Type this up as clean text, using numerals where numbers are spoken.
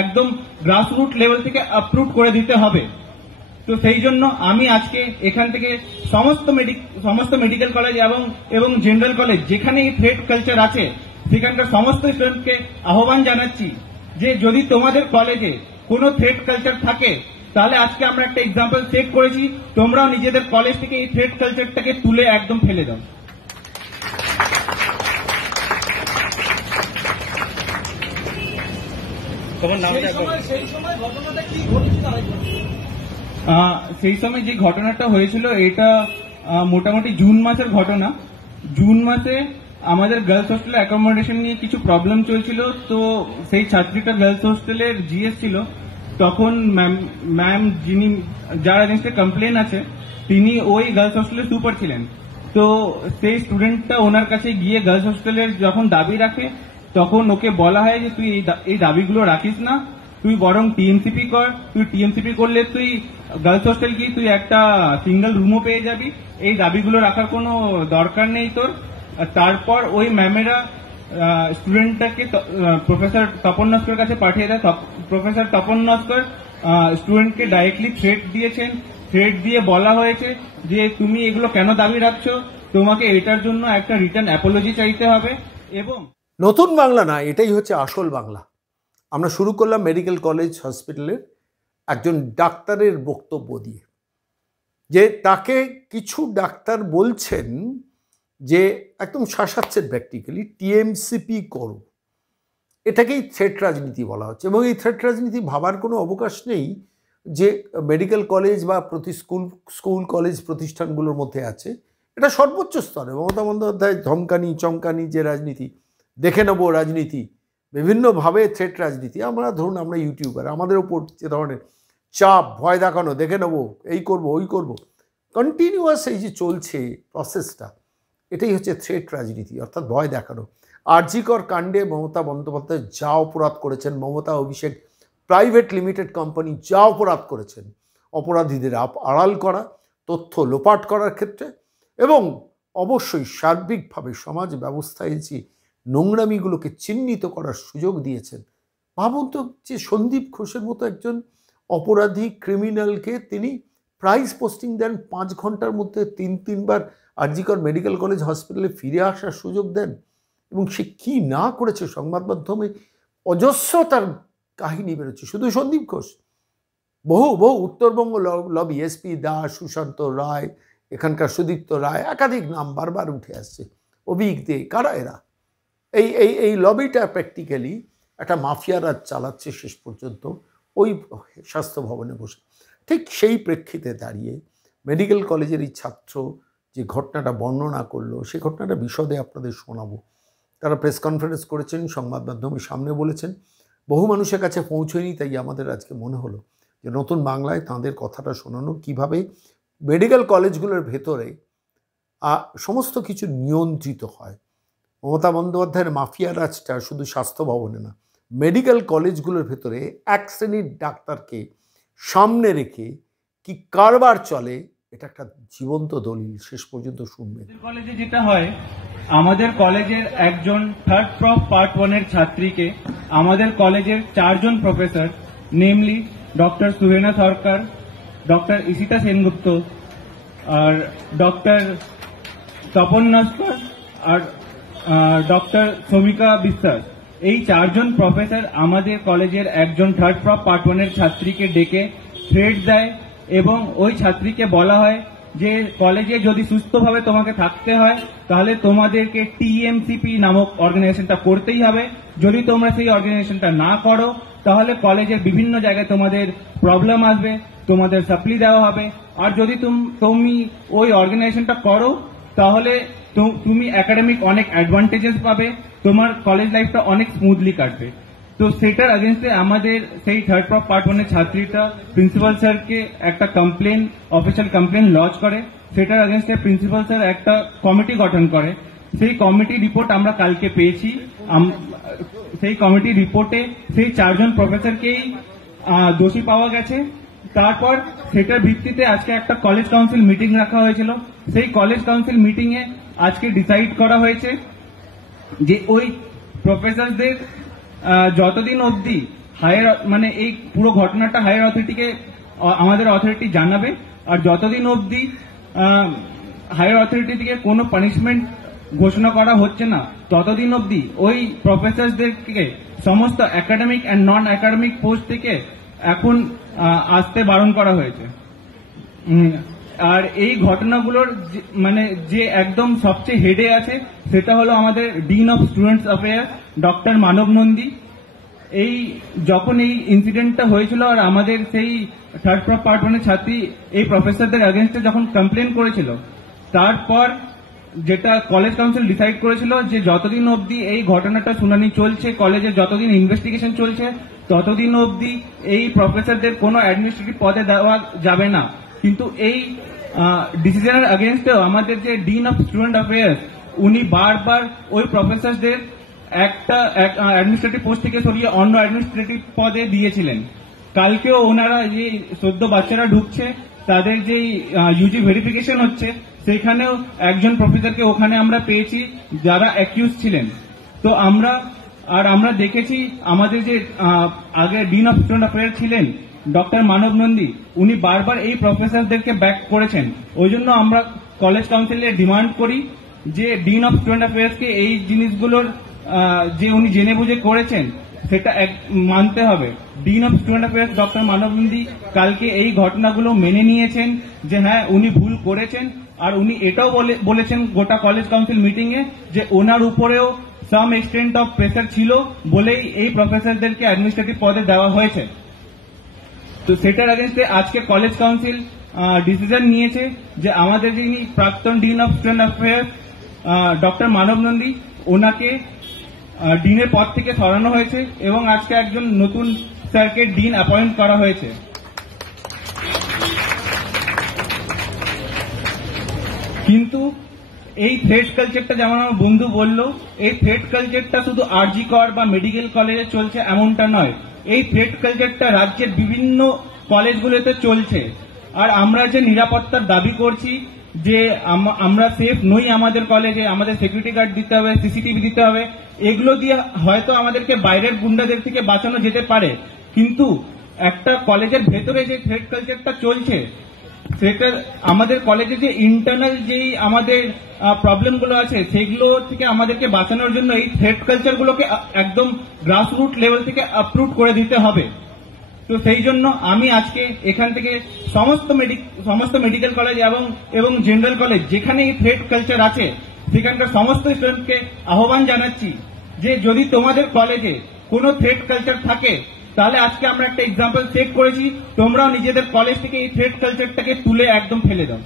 একদম grassroot level থেকে আপরুট করে দিতে হবে। তো সেই জন্য আমি আজকে এখান থেকে সমস্ত মেডিকেল কলেজ এবং জেনারেল কলেজ যেখানে এই থ্রেড কালচার আছে সেখানকার সমস্ত স্টুডেন্টকে আহ্বান জানাচ্ছি যে যদি তোমাদের কলেজে কোনো থ্রেড কালচার থাকে তাহলে আজকে আমরা একটা এক্সাম্পল সেট করেছি, তোমরাও নিজেদের কলেজ থেকে এই থ্রেড কালচারটাকে তুলে একদম ফেলে দাও। সেই সময় যে ঘটনাটা হয়েছিল এটা মোটামুটি জুন মাসের ঘটনা। জুন মাসে আমাদের গার্লস হোস্টেলে অ্যাকোমোডেশন নিয়ে কিছু প্রবলেম চলছিল, তো সেই ছাত্রীটা গার্লস হোস্টেলের জিএস ছিল। তখন ম্যাম যিনি যার এগেন্স্টে কমপ্লেন আছে তিনি ওই গার্লস হোস্টেলের সুপার ছিলেন। তো সেই স্টুডেন্টটা ওনার কাছে গিয়ে গার্লস হোস্টেলের যখন দাবি রাখে তখন ওকে বলা হয় যে তুই এই দাবিগুলো রাখিস না, তুই বরং টিএমসিপি কর, তুই টিএমসিপি করলে তুই গার্লস হোস্টেল কি তুই একটা সিঙ্গেল রুমও পেয়ে যাবি, এই দাবিগুলো রাখার কোনো দরকার নেই তোর। তারপর ওই ম্যামেরা স্টুডেন্টটাকে প্রফেসর তপন নস্কর কাছে পাঠিয়ে দেয়। প্রফেসর তপন নস্কর স্টুডেন্টকে ডাইরেক্টলি থ্রেট দিয়েছেন। থ্রেট দিয়ে বলা হয়েছে যে তুমি এগুলো কেন দাবি রাখছো, তোমাকে এটার জন্য একটা রিটার্ন অ্যাপোলজি চাইতে হবে। এবং নতুন বাংলা না, এটাই হচ্ছে আসল বাংলা। আমরা শুরু করলাম মেডিকেল কলেজ হসপিটালের একজন ডাক্তারের বক্তব্য দিয়ে, যে তাকে কিছু ডাক্তার বলছেন যে একদম শাসাচ্ছেন প্র্যাকটিক্যালি, টিএমসিপি করো। এটাকেই থ্রেট রাজনীতি বলা হচ্ছে। এবং এই থ্রেট রাজনীতি ভাবার কোনো অবকাশ নেই যে মেডিকেল কলেজ বা স্কুল কলেজ প্রতিষ্ঠানগুলোর মধ্যে আছে। এটা সর্বোচ্চ স্তরে মমতা বন্দ্যোপাধ্যায় ধমকানি চমকানি যে রাজনীতি, দেখে নেবো রাজনীতি, বিভিন্নভাবে থ্রেট রাজনীতি। আমরা ধরুন আমরা ইউটিউবার, আমাদের ওপর যে ধরনের চাপ, ভয় দেখানো, দেখে নেবো, এই করব ওই করব, কন্টিনিউয়াস এই যে চলছে প্রসেসটা, এটাই হচ্ছে থ্রেট রাজনীতি, অর্থাৎ ভয় দেখানো। আরজিকর কাণ্ডে মমতা বন্দ্যোপাধ্যায় যা অপরাধ করেছেন, মমতা অভিষেক প্রাইভেট লিমিটেড কোম্পানি যা অপরাধ করেছেন, অপরাধীদের আড়াল করা, তথ্য লোপাট করার ক্ষেত্রে, এবং অবশ্যই সার্বিকভাবে সমাজ ব্যবস্থায় যে নোংরামিগুলোকে চিহ্নিত করার সুযোগ দিয়েছেন। ভাবুন তো যে সন্দীপ ঘোষের মতো একজন অপরাধী ক্রিমিনালকে তিনি প্রাইজ পোস্টিং দেন, 5 ঘন্টার মধ্যে 3বার আরজিকর মেডিকেল কলেজ হসপিটালে ফিরে আসার সুযোগ দেন। এবং সে কী না করেছে, সংবাদ মাধ্যমে অজস্র তার কাহিনী বেরোচ্ছে। শুধু সন্দীপ ঘোষ, বহু উত্তরবঙ্গ লবি, এসপি দাস, সুশান্ত রায়, এখানকার সুদীপ্ত রায়, একাধিক নাম বারবার উঠে আসছে, অভিক দে, কারা এরা? এই লবিটা প্র্যাকটিক্যালি একটা মাফিয়া রাজ চালাচ্ছে শেষ পর্যন্ত ওই স্বাস্থ্য ভবনে বসে। ঠিক সেই প্রেক্ষিতে দাঁড়িয়ে মেডিকেল কলেজের এই ছাত্র যে ঘটনাটা বর্ণনা করলো, সেই ঘটনাটা বিশদে আপনাদের শোনাবো। তারা প্রেস কনফারেন্স করেছেন, সংবাদ মাধ্যমের সামনে বলেছেন, বহু মানুষের কাছে পৌঁছয়নি। তাই আমাদের আজকে মনে হলো যে নতুন বাংলায় তাঁদের কথাটা শোনানো, কিভাবে মেডিকেল কলেজগুলোর ভেতরে সমস্ত কিছু নিয়ন্ত্রিত হয়। মমতা বন্দ্যোপাধ্যায়ের মাফিয়া রাজটা শুধু স্বাস্থ্য ভবনে না, মেডিকেল কলেজগুলোর ভেতরে এক শ্রেণীর ডাক্তারকে সামনে রেখে কি কারবার চলে, এটা একটা জীবন্ত দলিল। শেষ পর্যন্ত শুনবেন। কলেজে যেটা হয়, আমাদের কলেজের একজন থার্ড প্রফ পার্ট 1-এর ছাত্রীকে আমাদের কলেজের 4 জন প্রফেসর, নেমলি ডক্টর সুহেনা সরকার, ডক্টর ইশিতা সেনগুপ্ত, আর ডক্টর তপন নস্কর, আর ডক্টর শ্রমিকা বিশ্বাস, এই 4 জন প্রফেসর আমাদের কলেজের একজন থার্ড প্রফ পার্ট 1-এর ছাত্রীকে ডেকে থ্রেট দেয়। এবং ওই ছাত্রীকে বলা হয় যে কলেজে যদি সুস্থভাবে তোমাকে থাকতে হয় তাহলে তোমাদেরকে টিএমসিপি নামক অর্গানাইজেশনটা করতেই হবে। যদি তোমরা সেই অর্গানাইজেশনটা না করো তাহলে কলেজের বিভিন্ন জায়গায় তোমাদের প্রবলেম আসবে, তোমাদের সাপ্লি দেওয়া হবে। আর যদি তুমি ওই অর্গানাইজেশনটা করো তাহলে তুমি একাডেমিক অনেক অ্যাডভান্টেজেস পাবে, তোমার কলেজ লাইফটা অনেক স্মুথলি কাটবে। তো সেটার এগেন্স্টে আমাদের সেই থার্ড প্রফ পার্ট 1-এর ছাত্রীটা প্রিন্সিপাল স্যারকে একটা অফিসিয়াল কমপ্লেন লঞ্চ করে। সেটার এগেন্স্টে প্রিন্সিপাল স্যার একটা কমিটি গঠন করে। সেই কমিটি রিপোর্ট আমরা কালকে পেয়েছি। সেই কমিটি রিপোর্টে সেই 4 জন প্রফেসরকেই দোষী পাওয়া গেছে। তারপর সেটার ভিত্তিতে আজকে একটা কলেজ কাউন্সিল মিটিং রাখা হয়েছিল। সেই কলেজ কাউন্সিল মিটিং এ আজকে ডিসাইড করা হয়েছে যে ওই প্রফেসরদের যতদিন অবধি হায়ার মানে এই পুরো ঘটনাটা হায়ার অথরিটিকে আমাদের অথরিটি জানাবে। আর যতদিন অবধি হায়ার অথরিটি থেকে কোনো পানিশমেন্ট ঘোষণা করা হচ্ছে না, ততদিন অবধি ওই প্রফেসরদেরকে সমস্ত academic and non academic post থেকে এখন আসতে বারণ করা হয়েছে। আর এই ঘটনাগুলোর মানে যে একদম সবচেয়ে হেডে আছে সেটা হলো আমাদের dean of students affairs doctor Manab Nandi. এই যখন এই ইনসিডেন্টটা হয়েছিল আর আমাদের সেই থার্ড পার্ট ওয়ানের ছাত্রী এই প্রফেসরদের এগেনস্টে যখন কমপ্লেন করেছিল, তারপর যেটা কলেজ কাউন্সিল ডিসাইড করেছিল যে যতদিন অবধি এই ঘটনাটা শুনানি চলছে, কলেজে যতদিন ইনভেস্টিগেশন চলছে, ততদিন অবধি এই প্রফেসরদের কোনো অ্যাডমিনিস্ট্রেটিভ পদে দেওয়া যাবে না। কিন্তু এই ডিসিশনের এগেনস্টেও আমাদের যে ডিন অফ স্টুডেন্ট অ্যাফেয়ার্স উনি বারবার ওই প্রফেসরদের একটা অ্যাডমিনিস্ট্রেটিভ পোস্ট থেকে সরিয়ে অন্য অ্যাডমিনিস্ট্রেটিভ পদে দিয়েছিলেন। কালকেও ওনারা যে সদ্য বাচ্চারা ঢুকছে তাদের যে ইউজি ভেরিফিকেশন হচ্ছে, সেখানেও একজন প্রফেসরকে ওখানে আমরা পেয়েছি যারা অ্যাকিউজ ছিলেন। তো আমরা দেখেছি আমাদের যে আগে ডিন অফ স্টুডেন্ট অ্যাফেয়ার্স ছিলেন ডক্টর মানব নন্দী, উনি বারবার এই প্রফেসরদেরকে ব্যাক করেছেন। ওই জন্য আমরা কলেজ কাউন্সিলে ডিমান্ড করি যে ডিন অফ স্টুডেন্ট অ্যাফেয়ার্সকে এই জিনিসগুলোর যে উনি জেনে বুঝে করেছেন সেটা মানতে হবে। Dean of student affairs doctor Manab Nandi কালকে এই ঘটনাগুলো মেনে নিয়েছেন যে হ্যাঁ উনি ভুল করেছেন। আর উনি এটাও বলেছেন গোটা কলেজ কাউন্সিল মিটিং এ যে ওনার উপরেও সাম এক্সটেন্ট অফ প্রেসার ছিল বলেই এই প্রফেসরদেরকে অ্যাডমিনিস্ট্রেটিভ পদে দেওয়া হয়েছে। তো সেটার এগেন্স্টে আজকে কলেজ কাউন্সিল ডিসিশন নিয়েছে যে আমাদের যিনি প্রাক্তন dean of student affairs doctor Manab Nandi, ওনাকে ডিনের পদ থেকে সরানো হয়েছে এবং আজকে একজন নতুন স্যারকে ডিন অ্যাপয়েন্ট করা হয়েছে। কিন্তু এই থ্রেট কালচারটা যেমন আমার বন্ধু বলল, এই থ্রেট কালচারটা শুধু আরজি কর বা মেডিকেল কলেজে চলছে এমনটা নয়, এই থ্রেট কালচারটা রাজ্যের বিভিন্ন কলেজগুলোতে চলছে। আর আমরা যে নিরাপত্তার দাবি করছি যে আমরা সেফ নই আমাদের কলেজে, আমাদের সিকিউরিটি গার্ড দিতে হবে, সিসিটিভি দিতে হবে, এগুলো দিয়ে হয়তো আমাদেরকে বাইরের গুন্ডাদের থেকে বাঁচানো যেতে পারে, কিন্তু একটা কলেজের ভেতরে যে থ্রেট কালচারটা চলছে সেটা আমাদের কলেজে যে ইন্টারনাল যেই আমাদের প্রবলেমগুলো আছে সেগুলো থেকে আমাদেরকে বাঁচানোর জন্য এই থ্রেট কালচারগুলোকে একদম গ্রাসরুট লেভেল থেকে আপরুট করে দিতে হবে। তো সেই জন্য আমি আজকে এখান থেকে সমস্ত মেডিকেল কলেজ এবং জেনারেল কলেজ যেখানে এই থ্রেট কালচার আছে সেখানকার সমস্ত স্টুডেন্টকে আহ্বান জানাচ্ছি যে যদি তোমাদের কলেজে কোনো থ্রেট কালচার থাকে তাহলে আজকে আমরা একটা এক্সাম্পল সেট করেছি, তোমরাও নিজেদের কলেজ থেকে এই থ্রেট কালচারটাকে তুলে একদম ফেলে দাও।